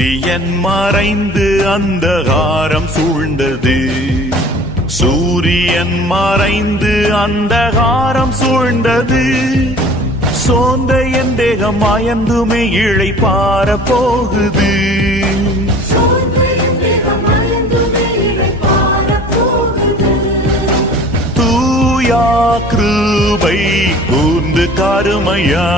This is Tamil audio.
சூரியன் மறைந்து அந்தகாரம் சூழ்ந்தது. சூரியன் மறைந்து அந்தகாரம் சூழ்ந்தது. சோந்த என் தேகம் அயந்துமே இழை பார போகுது. தூயா கிருபை கூர்ந்து கருமையா.